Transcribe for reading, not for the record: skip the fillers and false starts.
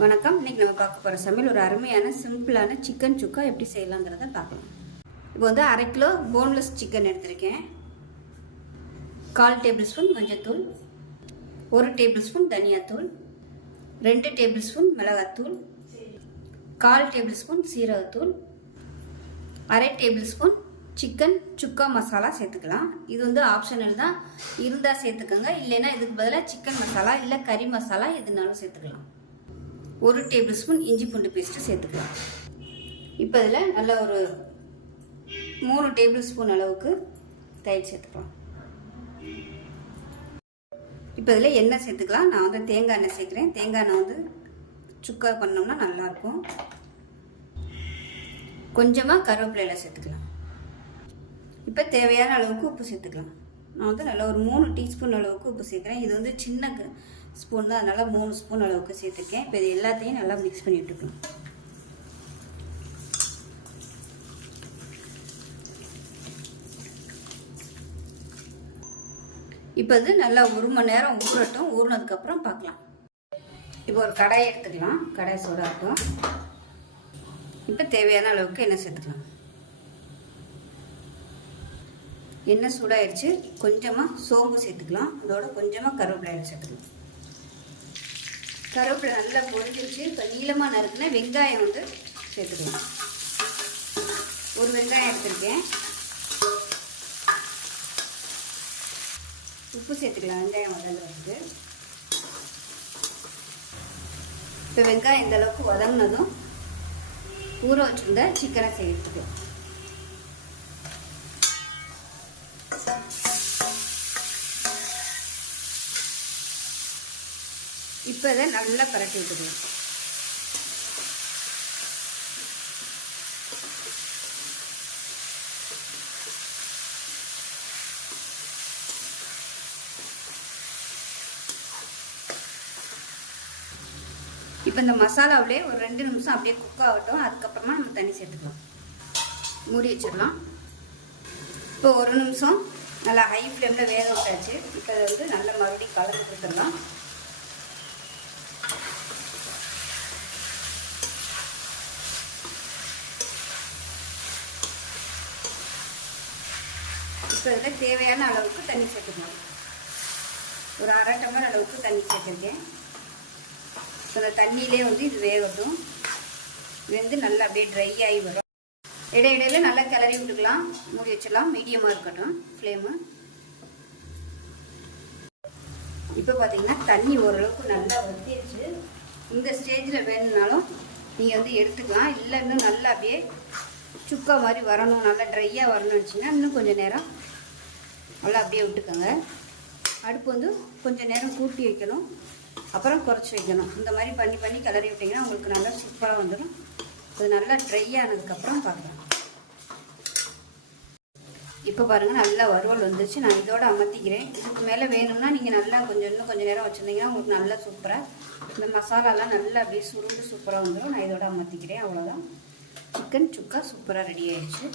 வணக்கம். இன்றைக்கி நம்ம பார்க்க போகிற சமையல் ஒரு அருமையான சிம்பிளான சிக்கன் சுக்கா எப்படி செய்யலாங்கிறத பார்க்கலாம். இப்போ வந்து 1/2 கிலோ போன்லெஸ் சிக்கன் எடுத்திருக்கேன். 1/4 டேபிள் ஸ்பூன் மஞ்சள்தூள், 1 டேபிள் ஸ்பூன் தனியாத்தூள், 2 டேபிள் ஸ்பூன் மிளகாத்தூள், 1/4 டேபிள் ஸ்பூன் சீரகத்தூள், 1/2 டேபிள் ஸ்பூன் சிக்கன் சுக்கா மசாலா சேர்த்துக்கலாம். இது வந்து ஆப்ஷனல் தான், இருந்தால் சேர்த்துக்கோங்க. இல்லைன்னா இதுக்கு பதிலாக சிக்கன் மசாலா இல்லை கறி மசாலா எதுனாலும் சேர்த்துக்கலாம். 1 டேபிள் ஸ்பூன் இஞ்சி பூண்டு பேஸ்ட்டு சேர்த்துக்கலாம். இப்போ இதில் நல்ல ஒரு 3 டேபிள் ஸ்பூன் அளவுக்கு தயிர் சேர்த்துக்கலாம். இப்போ இதில் எண்ணெய் சேர்த்துக்கலாம். நான் வந்து தேங்காய் எண்ணெய் சேர்க்குறேன். தேங்காய் எண்ணெய் வந்து சுக்கா பண்ணோம்னா நல்லாயிருக்கும். கொஞ்சமாக கருவேப்பிலையில் சேர்த்துக்கலாம். இப்போ தேவையான அளவுக்கு உப்பு சேர்த்துக்கலாம். நான் வந்து நல்லா ஒரு 3 டீஸ்பூன் அளவுக்கு உப்பு சேர்க்குறேன். இது வந்து சின்ன ஸ்பூன் தான், அதனால் 3 ஸ்பூன் அளவுக்கு சேர்த்துருக்கேன். இப்போ இது எல்லாத்தையும் நல்லா மிக்ஸ் பண்ணி விட்டுக்கலாம். இப்போ வந்து நல்லா 1 மணி நேரம் ஊறட்டும். ஊறினதுக்கப்புறம் பார்க்கலாம். இப்போ ஒரு கடாயை எடுத்துக்கலாம். கடாய் சூடாகட்டும். இப்போ தேவையான அளவுக்கு எண்ணெய் சேர்த்துக்கலாம். எண்ணெய் சூடாகிடுச்சு. கொஞ்சமாக சோம்பு சேர்த்துக்கலாம். அதோட கொஞ்சமாக கருவேப்பிலை சேர்த்துக்கலாம். கருவேப்பிலை நல்லா பொரிஞ்சிருச்சு. இப்போ நீளமாக நறுக்குன்னா வெங்காயம் வந்து சேர்த்துக்கலாம். ஒரு வெங்காயம் எடுத்துருக்கேன். உப்பு சேர்த்துக்கலாம் வெங்காயம் வதங்குறதுக்கு. இப்போ வெங்காயம் இந்த அளவுக்கு வதங்கினதும் ஊற வச்சுருந்த சிக்கனை சேர்த்துக்கலாம். இப்போ இதை நல்லா பரட்டி விட்டுக்கலாம். இப்போ இந்த மசாலாவிலே ஒரு 2 நிமிஷம் அப்படியே குக் ஆகட்டும். அதுக்கப்புறமா நம்ம தண்ணி சேர்த்துக்கலாம். மூடி வச்சிடலாம். இப்போ 1 நிமிஷம் நல்லா ஹை ஃப்ளேமில் வேக விட்டாச்சு. இப்போ அதை வந்து நல்லா மறுபடியும் கலந்து கொடுத்துடலாம். இப்போ இதில் தேவையான அளவுக்கு தண்ணி சேர்த்துக்கலாம். ஒரு 1/2 டம்ளர் அளவுக்கு தண்ணி சேர்த்துருக்கேன். அந்த தண்ணியிலே வந்து இது வேகட்டும். இது வந்து நல்லா அப்படியே ட்ரை ஆகி வரும். இடையிடையில நல்லா கிளறி விட்டுக்கலாம். மூடி வச்சிடலாம். மீடியமாக இருக்கட்டும் ஃப்ளேமு. இப்போ பார்த்தீங்கன்னா தண்ணி ஓரளவுக்கு நல்லா வத்திடுச்சு. இந்த ஸ்டேஜில் வேணும்னாலும் நீங்கள் வந்து எடுத்துக்கலாம். இல்லை இன்னும் நல்லா அப்படியே சுக்கா மாதிரி வரணும், நல்லா ட்ரையாக வரணும்னு வச்சிங்கன்னா இன்னும் கொஞ்சம் நேரம் நல்லா அப்படியே விட்டுக்கோங்க. அடுப்பு வந்து கொஞ்சம் நேரம் கூட்டி வைக்கணும், அப்புறம் குறைச்சி வைக்கணும். இந்த மாதிரி பண்ணி கிளறி விட்டிங்கன்னா உங்களுக்கு நல்லா சூப்பராக வந்துடும். அது நல்லா ட்ரை ஆனதுக்கப்புறம் பார்க்கலாம். இப்போ பாருங்கள் நல்லா வறுவல் வந்துச்சு. நான் இதோட அமர்த்திக்கிறேன். இதுக்கு மேலே வேணும்னா நீங்கள் நல்லா இன்னும் கொஞ்சம் நேரம் வச்சுருந்தீங்கன்னா உங்களுக்கு நல்லா சூப்பராக இந்த மசாலாலாம் நல்லா அப்படியே சுருண்டு சூப்பராக வந்துடும். நான் இதோட அமர்த்திக்கிறேன். அவ்வளோதான். சிக்கன் சுக்கா சூப்பராக ரெடி ஆயிடுச்சு.